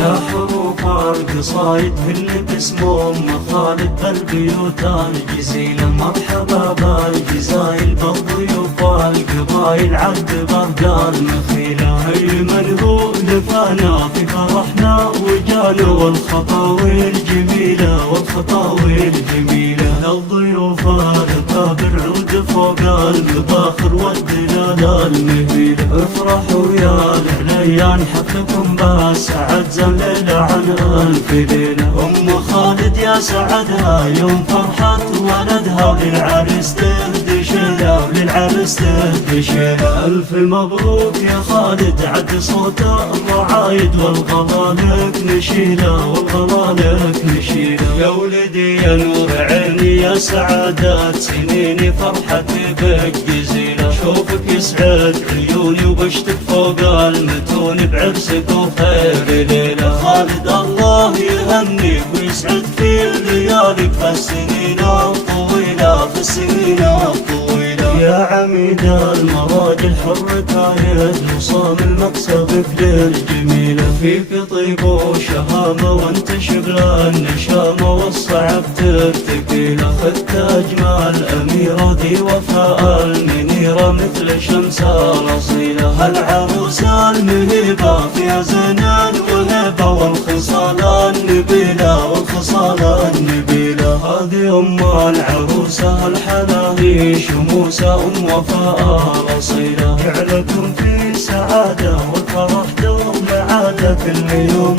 يا حروف القصايد كل اسم ام خالد بالبيوت الجزيلة، مرحبا بالجزايل بالضيوف والقبايل عد برقال مخيلة. كل من هو دفانا في فرحنا وجانا والخطاوي الجميلة والخطاوي الجميلة. للضيوف الكابر عود فوق المباخر والدلال المهيلة. افرحوا يا العليان حفلكم بالسعد زليلة عن ألف ليلة. أم خالد يا سعدها يوم فرحة ولدها، وللعرس تهدي شيلة وللعرس تهدي شيلة. ألف مبروك يا خالد عد صوت الرعايد والغلا لك نشيلة والغلا لك نشيلة. يا ولدي يا نور عيني يا سعادات سنيني فرحتي بك جزيلة. شوفك يسعد عيوني وبشتك فوق المتون بعرسك وخير ليلة. خالد الله يهنيك ويسعد في لياليك في السنين الطويلة في السنين الطويلة. يا عميد المراجل حرك عيد وصام المكسبك للجميلة. فيك طيب وشهامة وانت شغل النشامة والصعب تتكيلة. خذت أجمل أميرة ذي وفاء المنيرة مثل شمس الأصيلة. العروسة المهيبة فيها زنان وهبة والخصال النبيلة والخصال النبيلة. هذه أم العروسة الحلاهي شموسة أم وفاء الأصيلة. جعلكم في سعادة والفرح دوم عادة كل يوم